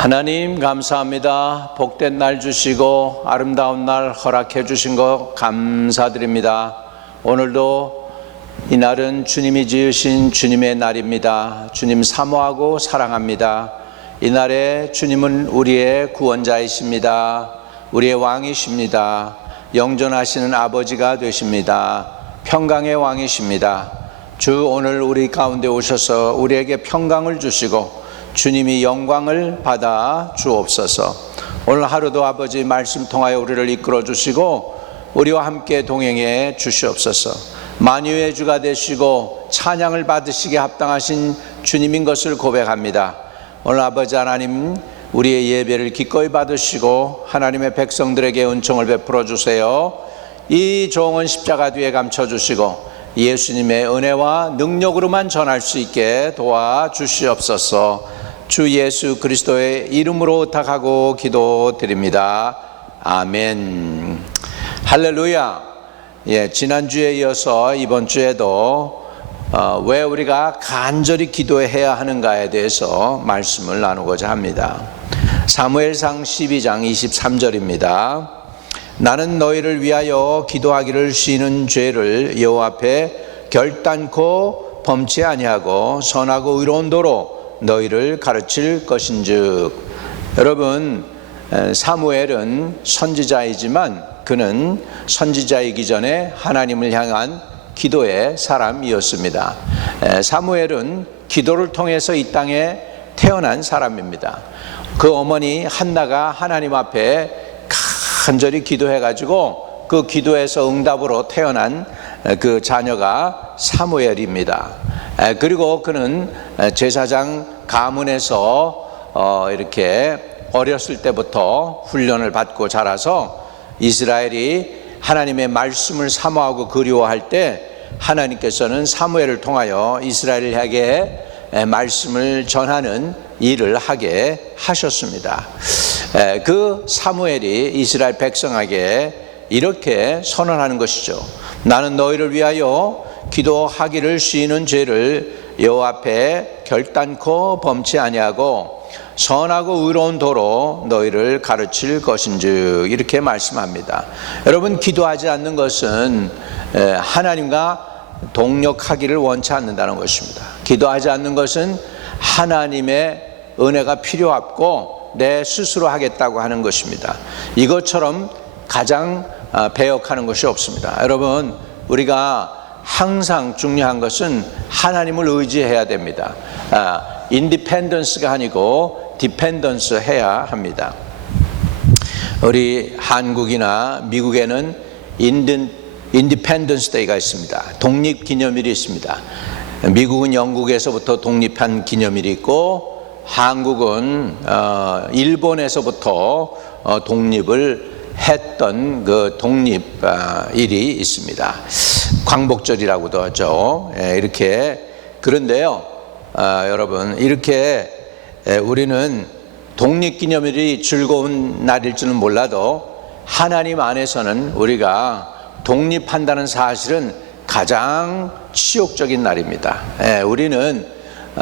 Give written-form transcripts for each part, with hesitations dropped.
하나님 감사합니다. 복된 날 주시고 아름다운 날 허락해 주신 것 감사드립니다. 오늘도 이 날은 주님이 지으신 주님의 날입니다. 주님 사모하고 사랑합니다. 이 날에 주님은 우리의 구원자이십니다. 우리의 왕이십니다. 영존하시는 아버지가 되십니다. 평강의 왕이십니다. 주 오늘 우리 가운데 오셔서 우리에게 평강을 주시고 주님이 영광을 받아 주옵소서. 오늘 하루도 아버지 말씀 통하여 우리를 이끌어 주시고 우리와 함께 동행해 주시옵소서. 만유의 주가 되시고 찬양을 받으시기에 합당하신 주님인 것을 고백합니다. 오늘 아버지 하나님, 우리의 예배를 기꺼이 받으시고 하나님의 백성들에게 은총을 베풀어 주세요. 이 종은 십자가 뒤에 감춰 주시고 예수님의 은혜와 능력으로만 전할 수 있게 도와주시옵소서. 주 예수 그리스도의 이름으로 부탁하고 기도드립니다. 아멘. 할렐루야. 지난주에 이어서 이번 주에도 왜 우리가 간절히 기도해야 하는가에 대해서 말씀을 나누고자 합니다. 사무엘상 12장 23절입니다. 나는 너희를 위하여 기도하기를 쉬는 죄를 여호와 앞에 결단코 범치 아니하고 선하고 의로운 도로 너희를 가르칠 것인즉. 여러분, 사무엘은 선지자이지만 그는 선지자이기 전에 하나님을 향한 기도의 사람이었습니다. 사무엘은 기도를 통해서 이 땅에 태어난 사람입니다. 그 어머니 한나가 하나님 앞에 간절히 기도해가지고 그 기도에서 응답으로 태어난 그 자녀가 사무엘입니다. 그리고 그는 제사장 가문에서 이렇게 어렸을 때부터 훈련을 받고 자라서 이스라엘이 하나님의 말씀을 사모하고 그리워할 때 하나님께서는 사무엘을 통하여 이스라엘을 향해 말씀을 전하는 일을 하게 하셨습니다. 그 사무엘이 이스라엘 백성에게 이렇게 선언하는 것이죠. 나는 너희를 위하여 기도하기를 쉬는 죄를 여호와 앞에 결단코 범치 아니하고 선하고 의로운 도로 너희를 가르칠 것인즉. 이렇게 말씀합니다. 여러분, 기도하지 않는 것은 하나님과 동력하기를 원치 않는다는 것입니다. 기도하지 않는 것은 하나님의 은혜가 필요 없고 내 스스로 하겠다고 하는 것입니다. 이것처럼 가장 배역하는 것이 없습니다. 여러분, 우리가 항상 중요한 것은 하나님을 의지해야 됩니다. 인디펜던스가 아니고 디펜던스 해야 합니다. 우리 한국이나 미국에는 인디펜던스 데이가 있습니다. 독립기념일이 있습니다. 미국은 영국에서부터 독립한 기념일이 있고 한국은 일본에서부터 독립을 했던 그 독립일이 있습니다. 광복절이라고도 하죠. 이렇게. 그런데요, 여러분, 이렇게 우리는 독립기념일이 즐거운 날일 줄은 몰라도 하나님 안에서는 우리가 독립한다는 사실은 가장 치욕적인 날입니다. 우리는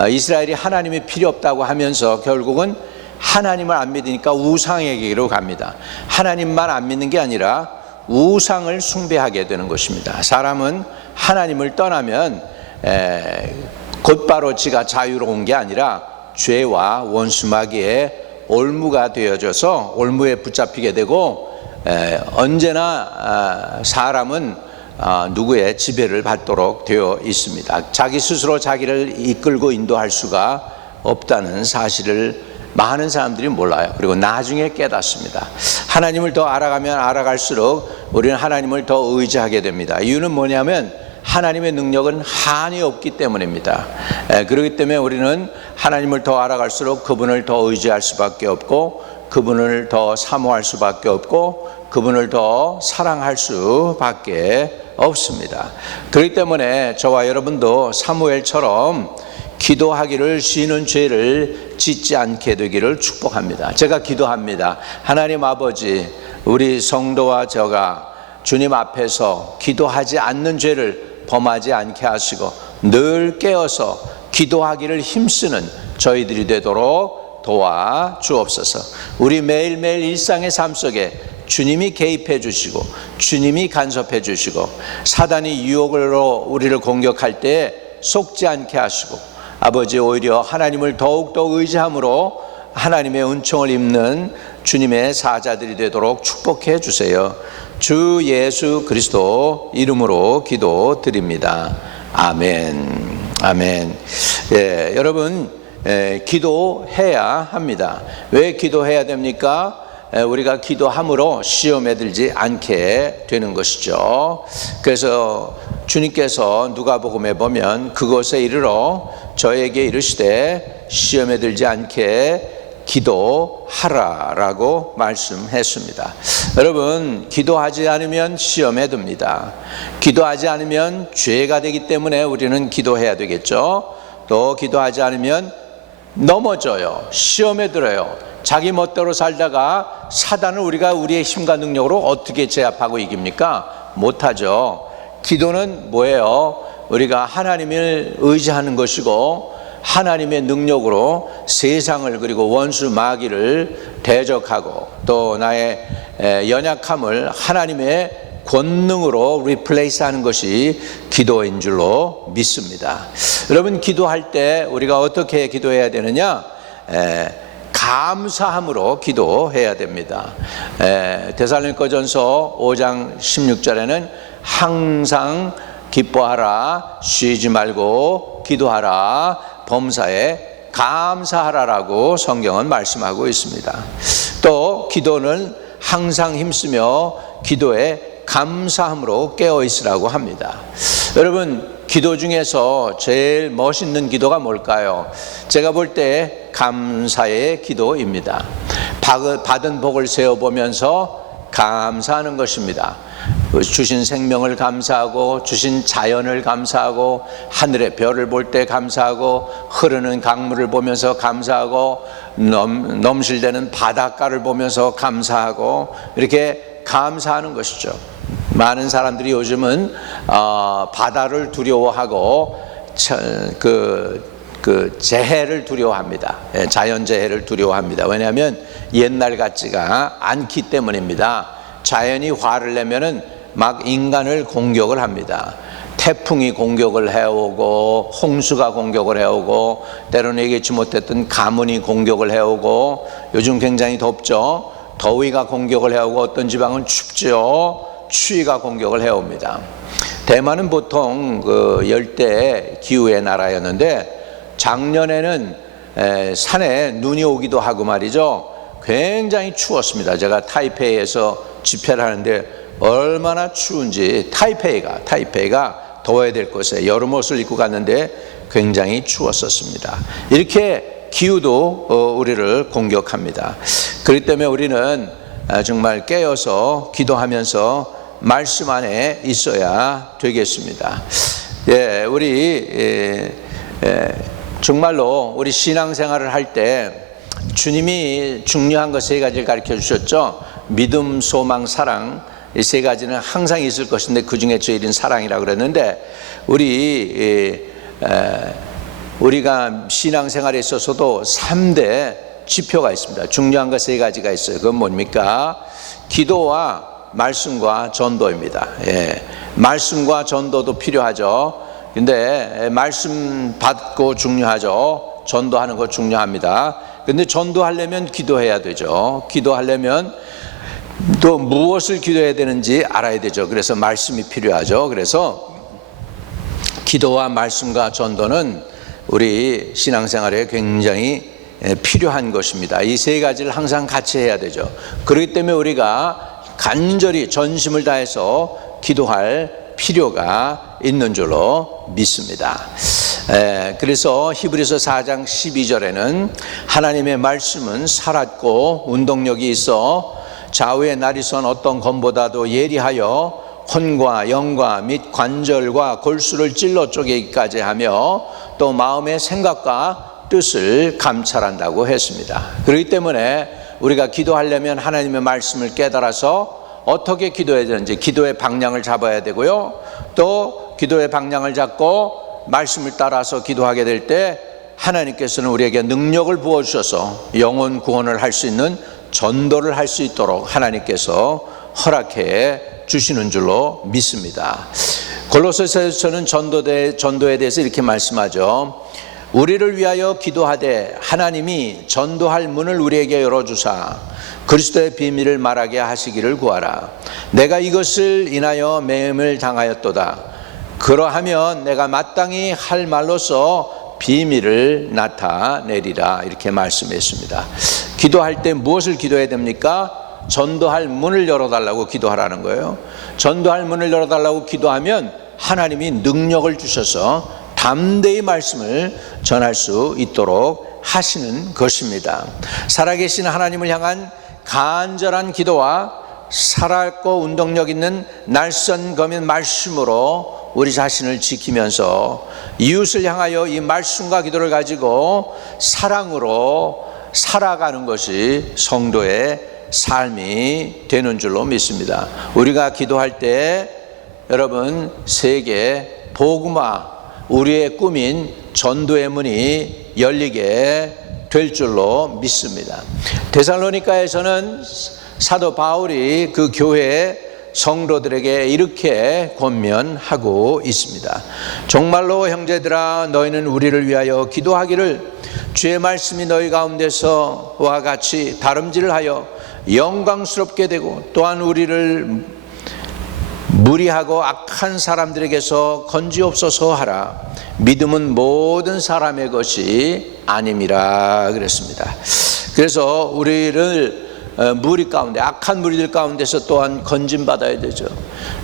이스라엘이 하나님이 필요 없다고 하면서 결국은 하나님을 안 믿으니까 우상에게로 갑니다. 하나님만 안 믿는 게 아니라 우상을 숭배하게 되는 것입니다. 사람은 하나님을 떠나면 곧바로 지가 자유로운 게 아니라 죄와 원수마귀의 올무가 되어져서 올무에 붙잡히게 되고 언제나 사람은 누구의 지배를 받도록 되어 있습니다. 자기 스스로 자기를 이끌고 인도할 수가 없다는 사실을 많은 사람들이 몰라요. 그리고 나중에 깨닫습니다. 하나님을 더 알아가면 알아갈수록 우리는 하나님을 더 의지하게 됩니다. 이유는 뭐냐면 하나님의 능력은 한이 없기 때문입니다. 그렇기 때문에 우리는 하나님을 더 알아갈수록 그분을 더 의지할 수밖에 없고 그분을 더 사모할 수밖에 없고 그분을 더 사랑할 수밖에 없습니다. 그렇기 때문에 저와 여러분도 사무엘처럼 기도하기를 쉬는 죄를 짓지 않게 되기를 축복합니다. 제가 기도합니다. 하나님 아버지, 우리 성도와 저가 주님 앞에서 기도하지 않는 죄를 범하지 않게 하시고 늘 깨어서 기도하기를 힘쓰는 저희들이 되도록 도와 주옵소서. 우리 매일매일 일상의 삶 속에 주님이 개입해 주시고 주님이 간섭해 주시고 사단이 유혹으로 우리를 공격할 때 속지 않게 하시고 아버지 오히려 하나님을 더욱더 의지함으로 하나님의 은총을 입는 주님의 사자들이 되도록 축복해 주세요. 주 예수 그리스도 이름으로 기도드립니다. 아멘. 아멘. 예, 여러분 기도해야 합니다. 왜 기도해야 됩니까? 우리가 기도함으로 시험에 들지 않게 되는 것이죠. 그래서 주님께서 누가복음에 보면 그곳에 이르러 저에게 이르시되 시험에 들지 않게 기도하라라고 말씀했습니다. 여러분, 기도하지 않으면 시험에 듭니다. 기도하지 않으면 죄가 되기 때문에 우리는 기도해야 되겠죠. 또 기도하지 않으면 넘어져요. 시험에 들어요. 자기 멋대로 살다가 사단을 우리가 우리의 힘과 능력으로 어떻게 제압하고 이깁니까? 못하죠. 기도는 뭐예요? 우리가 하나님을 의지하는 것이고 하나님의 능력으로 세상을 그리고 원수 마귀를 대적하고 또 나의 연약함을 하나님의 권능으로 리플레이스하는 것이 기도인 줄로 믿습니다. 여러분, 기도할 때 우리가 어떻게 기도해야 되느냐? 감사함으로 기도해야 됩니다. 데살로니가전서 5장 16절에는 항상 기뻐하라, 쉬지 말고 기도하라, 범사에 감사하라라고 성경은 말씀하고 있습니다. 또 기도는 항상 힘쓰며 기도에 감사함으로 깨어 있으라고 합니다. 여러분, 기도 중에서 제일 멋있는 기도가 뭘까요? 제가 볼 때 감사의 기도입니다. 받은 복을 세어보면서 감사하는 것입니다. 주신 생명을 감사하고 주신 자연을 감사하고 하늘의 별을 볼 때 감사하고 흐르는 강물을 보면서 감사하고 넘실대는 바닷가를 보면서 감사하고 이렇게 감사하는 것이죠. 많은 사람들이 요즘은 바다를 두려워하고 그 재해를 두려워합니다. 자연재해를 두려워합니다. 왜냐하면 옛날 같지가 않기 때문입니다. 자연이 화를 내면은 막 인간을 공격을 합니다. 태풍이 공격을 해오고 홍수가 공격을 해오고 때로는 예기치 못했던 가뭄이 공격을 해오고 요즘 굉장히 덥죠. 더위가 공격을 해오고 어떤 지방은 춥죠. 추위가 공격을 해옵니다. 대만은 보통 그 열대 기후의 나라였는데 작년에는 산에 눈이 오기도 하고 말이죠. 굉장히 추웠습니다. 제가 타이페이에서 집회를 하는데 얼마나 추운지 타이페이가 더워야 될 곳에 여름 옷을 입고 갔는데 굉장히 추웠었습니다. 이렇게 기후도 우리를 공격합니다. 그렇기 때문에 우리는 정말 깨어서 기도하면서 말씀 안에 있어야 되겠습니다. 예, 우리 정말로 우리 신앙생활을 할 때 주님이 중요한 것 세 가지를 가르쳐 주셨죠. 믿음, 소망, 사랑, 이 세 가지는 항상 있을 것인데 그 중에 제일인 사랑이라고 그랬는데 우리가 신앙생활에 있어서도 3대 지표가 있습니다. 중요한 것 세 가지가 있어요. 그건 뭡니까? 기도와 말씀과 전도입니다. 예, 말씀과 전도도 필요하죠. 근데 말씀 받고 중요하죠. 전도하는 거 중요합니다. 근데 전도하려면 기도해야 되죠. 기도하려면 또 무엇을 기도해야 되는지 알아야 되죠. 그래서 말씀이 필요하죠. 그래서 기도와 말씀과 전도는 우리 신앙생활에 굉장히 필요한 것입니다. 이 세 가지를 항상 같이 해야 되죠. 그렇기 때문에 우리가 간절히 전심을 다해서 기도할 필요가 있는 줄로 믿습니다. 그래서 히브리서 4장 12절에는 하나님의 말씀은 살았고 운동력이 있어 좌우의 날이 선 어떤 검보다도 예리하여 혼과 영과 및 관절과 골수를 찔러 쪼개기까지 하며 또 마음의 생각과 뜻을 감찰한다고 했습니다. 그렇기 때문에 우리가 기도하려면 하나님의 말씀을 깨달아서 어떻게 기도해야 되는지 기도의 방향을 잡아야 되고요. 또 기도의 방향을 잡고 말씀을 따라서 기도하게 될 때 하나님께서는 우리에게 능력을 부어주셔서 영혼 구원을 할 수 있는 전도를 할 수 있도록 하나님께서 허락해 주시는 줄로 믿습니다. 골로새서에서는 전도에 대해서 이렇게 말씀하죠. 우리를 위하여 기도하되 하나님이 전도할 문을 우리에게 열어주사 그리스도의 비밀을 말하게 하시기를 구하라. 내가 이것을 인하여 매임을 당하였도다. 그러하면 내가 마땅히 할 말로서 비밀을 나타내리라. 이렇게 말씀했습니다. 기도할 때 무엇을 기도해야 됩니까? 전도할 문을 열어달라고 기도하라는 거예요. 전도할 문을 열어달라고 기도하면 하나님이 능력을 주셔서 담대히 말씀을 전할 수 있도록 하시는 것입니다. 살아계신 하나님을 향한 간절한 기도와 살아있고 운동력 있는 날선거민 말씀으로 우리 자신을 지키면서 이웃을 향하여 이 말씀과 기도를 가지고 사랑으로 살아가는 것이 성도의 삶이 되는 줄로 믿습니다. 우리가 기도할 때 여러분 세계 복음화 우리의 꿈인 전도의 문이 열리게 될 줄로 믿습니다. 데살로니가에서는 사도 바울이 그 교회 성도들에게 이렇게 권면하고 있습니다. 정말로 형제들아 너희는 우리를 위하여 기도하기를 주의 말씀이 너희 가운데서와 같이 다름질을 하여 영광스럽게 되고 또한 우리를 무리하고 악한 사람들에게서 건지옵소서 하라. 믿음은 모든 사람의 것이 아님이라 그랬습니다. 그래서 우리를 무리 가운데 악한 무리들 가운데서 또한 건진받아야 되죠.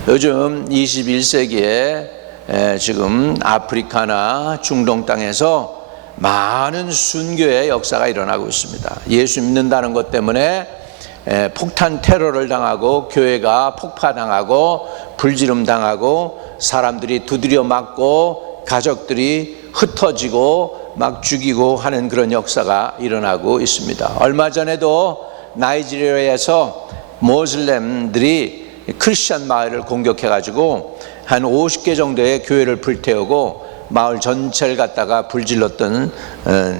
요즘 21세기에 지금 아프리카나 중동 땅에서 많은 순교의 역사가 일어나고 있습니다. 예수 믿는다는 것 때문에 폭탄 테러를 당하고 교회가 폭파당하고 불지름 당하고 사람들이 두드려 맞고 가족들이 흩어지고 막 죽이고 하는 그런 역사가 일어나고 있습니다. 얼마 전에도 나이지리아에서 모슬렘들이 크리스천 마을을 공격해 가지고 한 50개 정도의 교회를 불태우고 마을 전체를 갖다가 불질렀던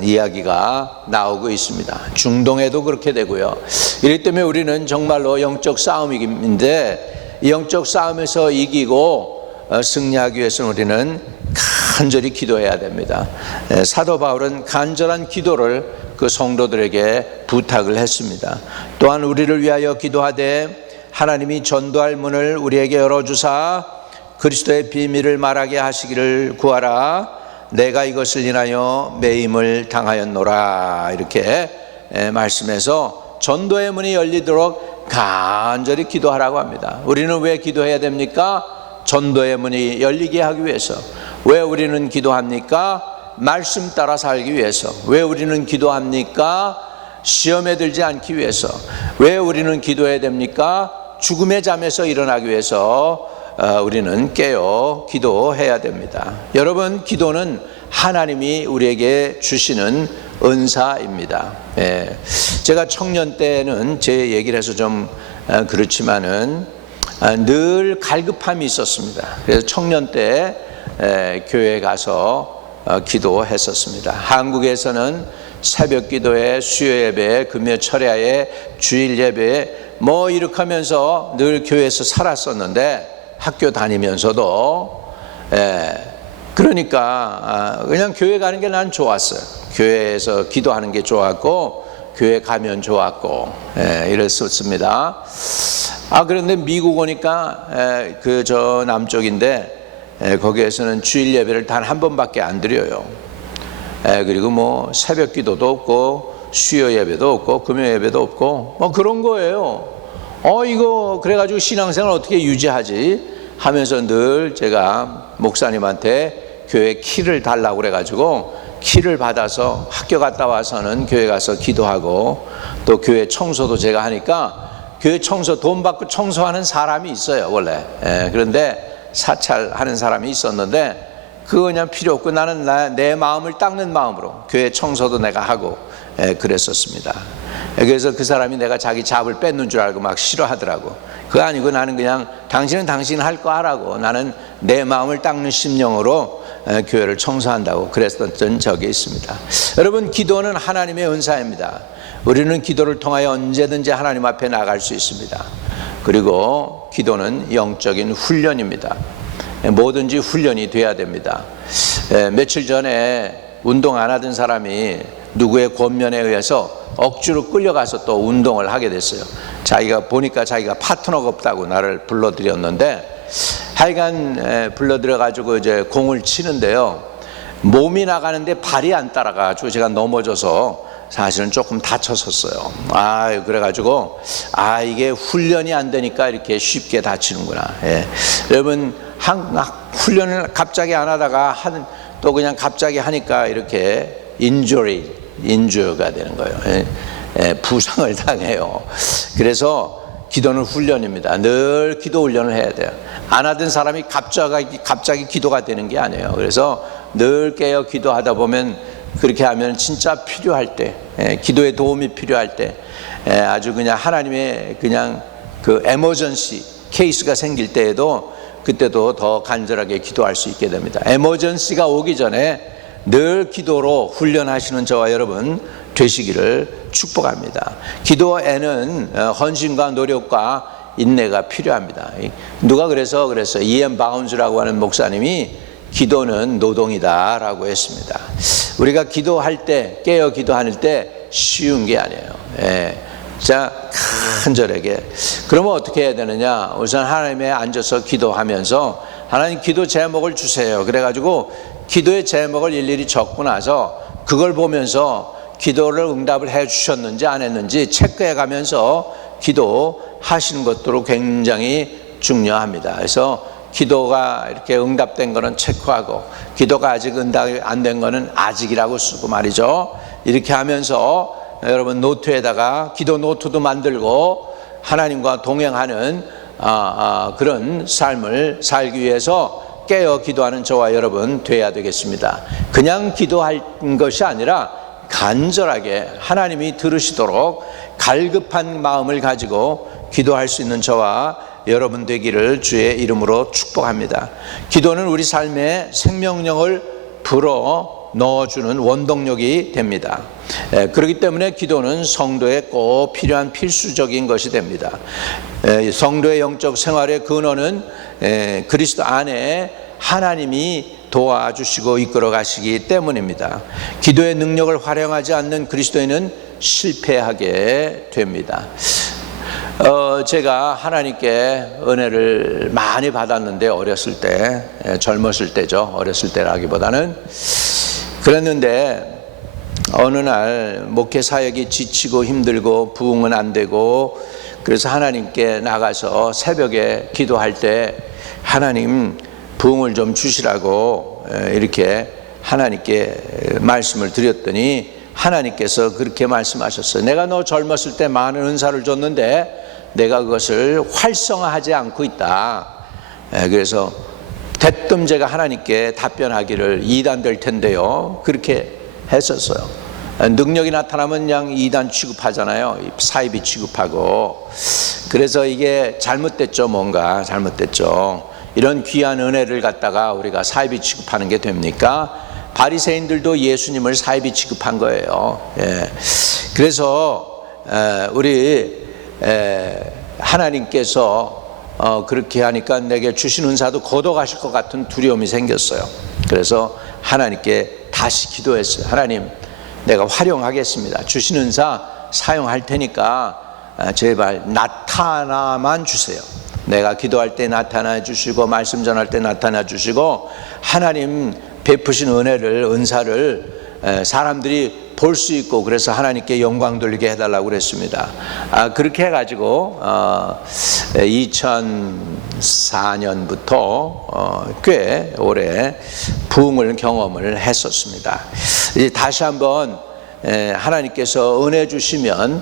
이야기가 나오고 있습니다. 중동에도 그렇게 되고요. 이렇기 때문에 우리는 정말로 영적 싸움인데 이 영적 싸움에서 이기고 승리하기 위해서는 우리는 간절히 기도해야 됩니다. 사도 바울은 간절한 기도를 그 성도들에게 부탁을 했습니다. 또한 우리를 위하여 기도하되 하나님이 전도할 문을 우리에게 열어주사 그리스도의 비밀을 말하게 하시기를 구하라. 내가 이것을 인하여 매임을 당하였노라. 이렇게 말씀해서 전도의 문이 열리도록 간절히 기도하라고 합니다. 우리는 왜 기도해야 됩니까? 전도의 문이 열리게 하기 위해서. 왜 우리는 기도합니까? 말씀 따라 살기 위해서. 왜 우리는 기도합니까? 시험에 들지 않기 위해서. 왜 우리는 기도해야 됩니까? 죽음의 잠에서 일어나기 위해서 우리는 깨어 기도해야 됩니다. 여러분, 기도는 하나님이 우리에게 주시는 은사입니다. 제가 청년 때는 제 얘기를 해서 좀 그렇지만은 늘 갈급함이 있었습니다. 그래서 청년 때 교회에 가서 기도했었습니다. 한국에서는 새벽 기도회, 수요 예배, 금요 철야에, 주일 예배 뭐 이렇게 하면서 늘 교회에서 살았었는데 학교 다니면서도 그러니까 그냥 교회 가는 게 난 좋았어요. 교회에서 기도하는 게 좋았고 교회 가면 좋았고 이랬었습니다. 그런데 미국 오니까 그 저 남쪽인데 거기에서는 주일 예배를 단 한 번밖에 안 드려요. 그리고 뭐 새벽 기도도 없고 수요 예배도 없고 금요 예배도 없고 뭐 그런 거예요. 이거 그래가지고 신앙생활 어떻게 유지하지 하면서 늘 제가 목사님한테 교회 키를 달라고 그래가지고 키를 받아서 학교 갔다 와서는 교회 가서 기도하고 또 교회 청소도 제가 하니까 교회 청소 돈 받고 청소하는 사람이 있어요 원래. 그런데 사찰하는 사람이 있었는데 그거 그냥 필요 없고 나는 내 마음을 닦는 마음으로 교회 청소도 내가 하고 그랬었습니다. 그래서 그 사람이 내가 자기 잡을 뺏는 줄 알고 막 싫어하더라고. 그거 아니고 나는 그냥 당신은 당신 할 거 하라고, 나는 내 마음을 닦는 심령으로 교회를 청소한다고 그랬던 적이 있습니다. 여러분, 기도는 하나님의 은사입니다. 우리는 기도를 통하여 언제든지 하나님 앞에 나갈 수 있습니다. 그리고 기도는 영적인 훈련입니다. 뭐든지 훈련이 돼야 됩니다. 며칠 전에 운동 안 하던 사람이 누구의 권면에 의해서 억지로 끌려가서 또 운동을 하게 됐어요. 자기가 보니까 자기가 파트너가 없다고 나를 불러들였는데, 하여간 불러들여가지고 이제 공을 치는데요, 몸이 나가는데 발이 안 따라가지고 제가 넘어져서 사실은 조금 다쳤었어요. 그래가지고 이게 훈련이 안 되니까 이렇게 쉽게 다치는구나. 여러분, 훈련을 갑자기 안 하다가 또 그냥 갑자기 하니까 이렇게 인jury가 되는 거예요. 부상을 당해요. 그래서 기도는 훈련입니다. 늘 기도 훈련을 해야 돼요. 안 하던 사람이 갑자기 기도가 되는 게 아니에요. 그래서 늘 깨어 기도하다 보면, 그렇게 하면 진짜 필요할 때, 기도의 도움이 필요할 때, 아주 그냥 하나님의 그냥 그 에머전시 케이스가 생길 때에도, 그때도 더 간절하게 기도할 수 있게 됩니다. 에머전시가 오기 전에 늘 기도로 훈련하시는 저와 여러분 되시기를 축복합니다. 기도에는 헌신과 노력과 인내가 필요합니다. 누가 그랬어요. E.M. 바운즈라고 하는 목사님이 기도는 노동이다 라고 했습니다. 우리가 기도할 때, 깨어 기도할 때 쉬운 게 아니에요. 자, 간절하게. 그러면 어떻게 해야 되느냐? 우선 하나님에 앉아서 기도하면서, 하나님 기도 제목을 주세요. 그래가지고 기도의 제목을 일일이 적고 나서 그걸 보면서 기도를 응답을 해 주셨는지 안 했는지 체크해 가면서 기도하시는 것도 굉장히 중요합니다. 그래서 기도가 이렇게 응답된 거는 체크하고, 기도가 아직 응답이 안 된 거는 아직이라고 쓰고 말이죠. 이렇게 하면서 여러분 노트에다가 기도 노트도 만들고 하나님과 동행하는 그런 삶을 살기 위해서 깨어 기도하는 저와 여러분 되어야 되겠습니다. 그냥 기도할 것이 아니라 간절하게 하나님이 들으시도록 갈급한 마음을 가지고 기도할 수 있는 저와 여러분 되기를 주의 이름으로 축복합니다. 기도는 우리 삶에 생명력을 불어 넣어주는 원동력이 됩니다. 그렇기 때문에 기도는 성도에 꼭 필요한 필수적인 것이 됩니다. 성도의 영적 생활의 근원은 그리스도 안에 하나님이 도와주시고 이끌어 가시기 때문입니다. 기도의 능력을 활용하지 않는 그리스도인은 실패하게 됩니다. 제가 하나님께 은혜를 많이 받았는데, 어렸을 때, 젊었을 때죠. 어렸을 때라기보다는. 그랬는데 어느 날 목회 사역이 지치고 힘들고 부흥은 안 되고, 그래서 하나님께 나가서 새벽에 기도할 때 하나님 부흥을 좀 주시라고 이렇게 하나님께 말씀을 드렸더니 하나님께서 그렇게 말씀하셨어요. 내가 너 젊었을 때 많은 은사를 줬는데 내가 그것을 활성화하지 않고 있다. 그래서 대뜸 제가 하나님께 답변하기를, 2단 될 텐데요, 그렇게 했었어요. 능력이 나타나면 그냥 2단 취급하잖아요. 사이비 취급하고. 그래서 이게 잘못됐죠. 뭔가 잘못됐죠. 이런 귀한 은혜를 갖다가 우리가 사이비 취급하는 게 됩니까? 바리새인들도 예수님을 사이비 취급한 거예요. 그래서 우리 하나님께서 그렇게 하니까 내게 주신 은사도 걷어가실 것 같은 두려움이 생겼어요. 그래서 하나님께 다시 기도했어요. 하나님, 내가 활용하겠습니다. 주신 은사 사용할 테니까 제발 나타나만 주세요. 내가 기도할 때 나타나 주시고, 말씀 전할 때 나타나 주시고, 하나님 베푸신 은사를 사람들이 볼 수 있고, 그래서 하나님께 영광 돌리게 해달라고 그랬습니다. 그렇게 해가지고 2004년부터 꽤 오래 부흥을 경험을 했었습니다. 이제 다시 한번 하나님께서 은혜 주시면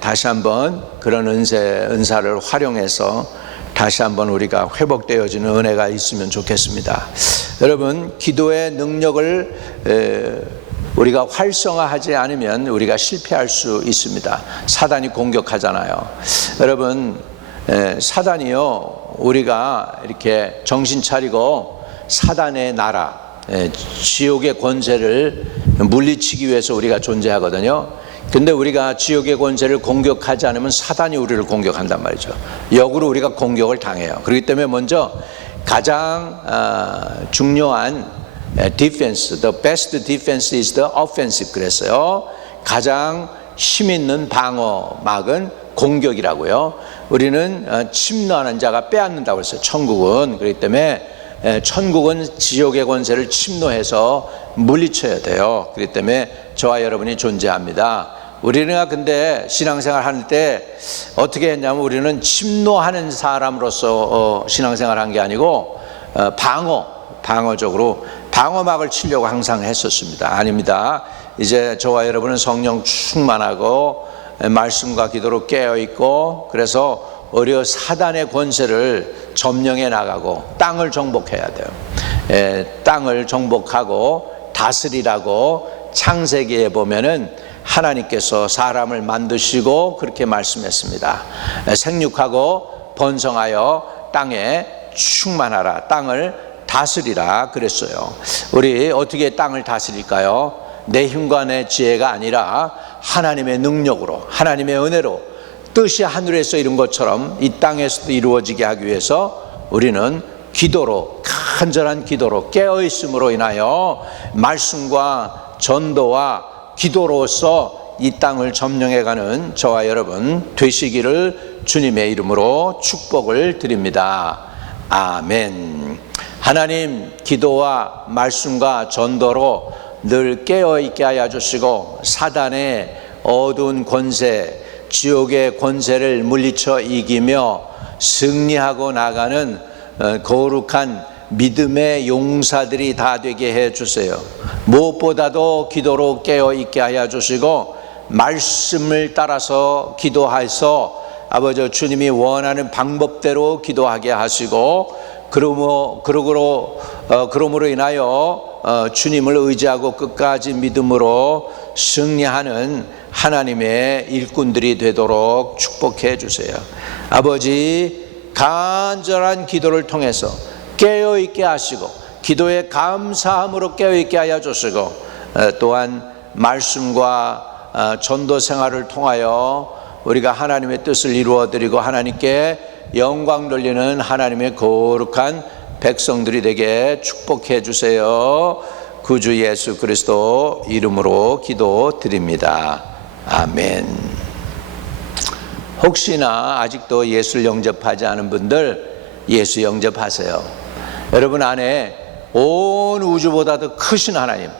다시 한번 그런 은사를 활용해서 다시 한번 우리가 회복되어지는 은혜가 있으면 좋겠습니다. 여러분, 기도의 능력을 우리가 활성화하지 않으면 우리가 실패할 수 있습니다. 사단이 공격하잖아요. 여러분, 사단이요, 우리가 이렇게 정신 차리고 사단의 나라, 지옥의 권세를 물리치기 위해서 우리가 존재하거든요. 근데 우리가 지옥의 권세를 공격하지 않으면 사단이 우리를 공격한단 말이죠. 역으로 우리가 공격을 당해요. 그렇기 때문에 먼저 가장 중요한 defense, the best defense is the offensive 그랬어요. 가장 힘 있는 방어막은 공격이라고요. 우리는 침노하는 자가 빼앗는다고 했어요. 천국은. 그렇기 때문에 천국은 지옥의 권세를 침노해서 물리쳐야 돼요. 그렇기 때문에 저와 여러분이 존재합니다. 우리가 근데 신앙생활 할 때 어떻게 했냐면 우리는 침노하는 사람으로서 신앙생활 한 게 아니고 방어적으로 방어막을 치려고 항상 했었습니다. 아닙니다. 이제 저와 여러분은 성령 충만하고 말씀과 기도로 깨어있고 그래서 사단의 권세를 점령해 나가고 땅을 정복해야 돼요. 땅을 정복하고 다스리라고 창세기에 보면은 하나님께서 사람을 만드시고 그렇게 말씀했습니다. 생육하고 번성하여 땅에 충만하라, 땅을 다스리라 그랬어요. 우리 어떻게 땅을 다스릴까요? 내 힘과 내 지혜가 아니라 하나님의 능력으로, 하나님의 은혜로 뜻이 하늘에서 이룬 것처럼 이 땅에서도 이루어지게 하기 위해서 우리는 기도로, 간절한 기도로, 깨어있음으로 인하여 말씀과 전도와 기도로서 이 땅을 점령해가는 저와 여러분 되시기를 주님의 이름으로 축복을 드립니다. 아멘. 하나님, 기도와 말씀과 전도로 늘 깨어있게 하여 주시고 사단의 어두운 권세, 지옥의 권세를 물리쳐 이기며 승리하고 나가는 거룩한 믿음의 용사들이 다 되게 해 주세요. 무엇보다도 기도로 깨어있게 하여 주시고 말씀을 따라서 기도해서 아버지 주님이 원하는 방법대로 기도하게 하시고 그러므로 인하여 주님을 의지하고 끝까지 믿음으로 승리하는 하나님의 일꾼들이 되도록 축복해 주세요. 아버지, 간절한 기도를 통해서 깨어있게 하시고 기도의 감사함으로 깨어있게 하여 주시고 또한 말씀과 전도 생활을 통하여 우리가 하나님의 뜻을 이루어드리고 하나님께 영광 돌리는 하나님의 거룩한 백성들이 되게 축복해 주세요. 구주 예수 그리스도 이름으로 기도드립니다. 아멘. 혹시나 아직도 예수를 영접하지 않은 분들 예수 영접하세요. 여러분 안에 온 우주보다도 크신 하나님,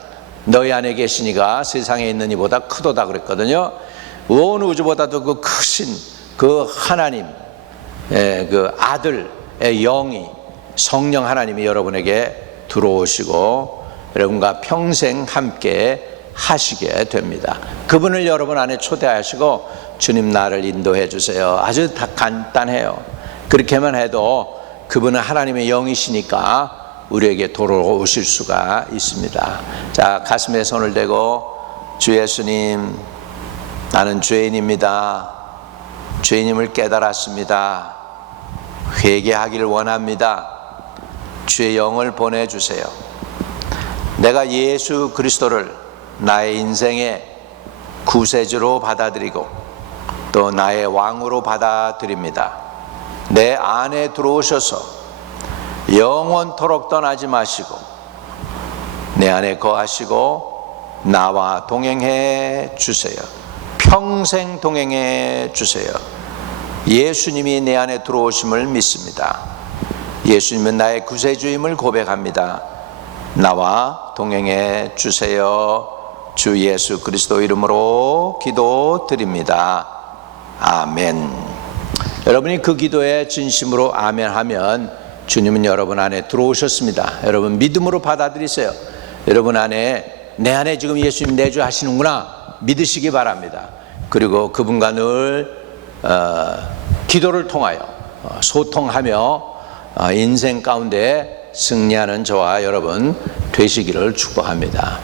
너희 안에 계시니가 세상에 있는 이보다 크도다 그랬거든요. 온 우주보다도 그 크신 그 하나님, 그 아들의 영이 성령 하나님이 여러분에게 들어오시고 여러분과 평생 함께 하시게 됩니다. 그분을 여러분 안에 초대하시고 주님 나를 인도해 주세요. 아주 다 간단해요. 그렇게만 해도 그분은 하나님의 영이시니까 우리에게 돌아오실 수가 있습니다. 자, 가슴에 손을 대고 주 예수님, 나는 죄인입니다. 죄인임을 깨달았습니다. 회개하기를 원합니다. 주의 영을 보내주세요. 내가 예수 그리스도를 나의 인생의 구세주로 받아들이고 또 나의 왕으로 받아들입니다. 내 안에 들어오셔서 영원토록 떠나지 마시고 내 안에 거하시고 나와 동행해 주세요. 평생 동행해 주세요. 예수님이 내 안에 들어오심을 믿습니다. 예수님은 나의 구세주임을 고백합니다. 나와 동행해 주세요. 주 예수 그리스도 이름으로 기도드립니다. 아멘. 여러분이 그 기도에 진심으로 아멘 하면 주님은 여러분 안에 들어오셨습니다. 여러분 믿음으로 받아들이세요. 여러분 안에, 내 안에 지금 예수님 내주 하시는구나 믿으시기 바랍니다. 그리고 그분과 늘 기도를 통하여 소통하며 인생 가운데 승리하는 저와 여러분 되시기를 축복합니다.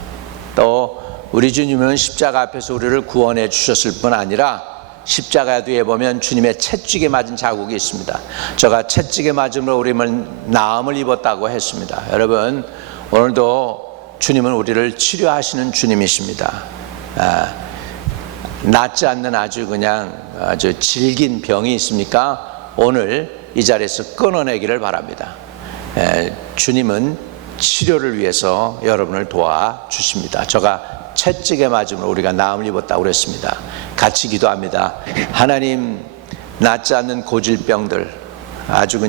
또 우리 주님은 십자가 앞에서 우리를 구원해 주셨을 뿐 아니라 십자가 뒤에 보면 주님의 채찍에 맞은 자국이 있습니다. 저가 채찍에 맞음으로 우리는 나음을 입었다고 했습니다. 여러분, 오늘도 주님은 우리를 치료하시는 주님이십니다. 낫지 않는 아주 질긴 병이 있습니까? 오늘 이 자리에서 끊어내기를 바랍니다. 주님은 치료를 위해서 여러분을 도와주십니다. 저가 채찍에 맞음으로 우리가 나음을 입었다고 그랬습니다. 같이 기도합니다. 하나님, 낫지 않는 고질병들, 아주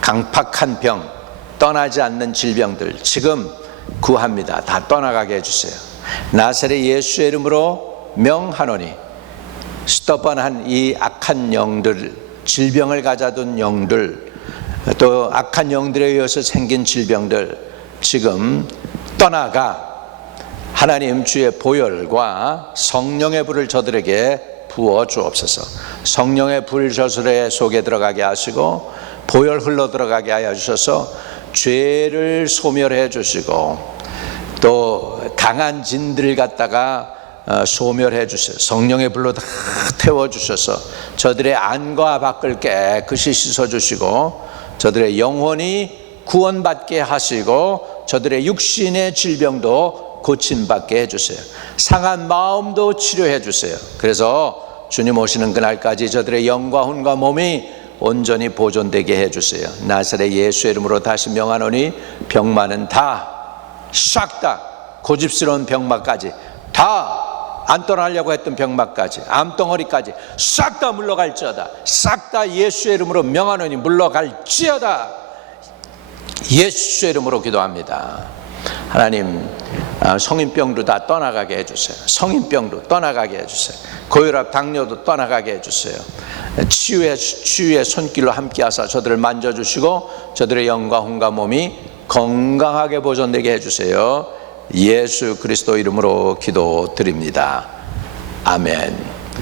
강팍한 병, 떠나지 않는 질병들 지금 구합니다. 다 떠나가게 해주세요. 나사렛 예수의 이름으로 명하노니 스톱한한 이 악한 영들, 질병을 가져둔 영들, 또 악한 영들에 의해서 생긴 질병들 지금 떠나가 하나님 주의 보혈과 성령의 불을 저들에게 부어 주옵소서. 성령의 불 저들의 속에 들어가게 하시고 보혈 흘러 들어가게 하여 주셔서 죄를 소멸해 주시고 또 강한 진들을 갖다가 소멸해 주셔서 성령의 불로 다 태워 주셔서 저들의 안과 밖을 깨끗이 씻어 주시고 저들의 영혼이 구원받게 하시고 저들의 육신의 질병도 고침받게 해주세요. 상한 마음도 치료해 주세요. 그래서 주님 오시는 그날까지 저들의 영과 혼과 몸이 온전히 보존되게 해주세요. 나사렛 예수의 이름으로 다시 명하노니 병만은 싹 다 고집스러운 병마까지 다 안 떠나려고 했던 병마까지 암덩어리까지 싹 다 물러갈지어다. 싹 다 예수의 이름으로 명하노니 물러갈지어다. 예수의 이름으로 기도합니다. 하나님, 성인병도 다 떠나가게 해주세요. 성인병도 떠나가게 해주세요. 고혈압, 당뇨도 떠나가게 해주세요. 치유의 손길로 함께 하사 저들을 만져주시고 저들의 영과 혼과 몸이 건강하게 보존되게 해주세요. 예수 그리스도 이름으로 기도드립니다. 아멘.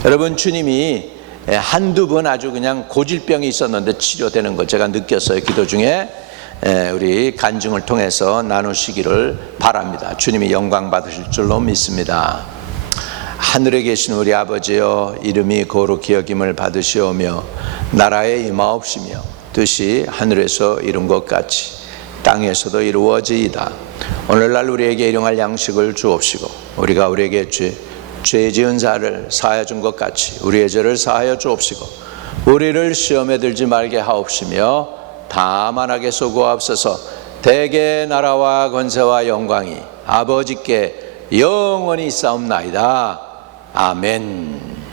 여러분, 주님이 한두 번 아주 고질병이 있었는데 치료되는 거 제가 느꼈어요. 기도 중에 우리 간증을 통해서 나누시기를 바랍니다. 주님이 영광 받으실 줄로 믿습니다. 하늘에 계신 우리 아버지여, 이름이 거룩히 여김을 받으시오며 나라에 임하옵시며 뜻이 하늘에서 이룬 것 같이 땅에서도 이루어지이다. 오늘날 우리에게 일용할 양식을 주옵시고 우리가 우리에게 죄 지은 자를 사하여 준 것 같이 우리의 죄를 사하여 주옵시고 우리를 시험에 들지 말게 하옵시며 다만하게 쏘고옵소서. 대개 나라와 권세와 영광이 아버지께 영원히 있사옵나이다. 아멘.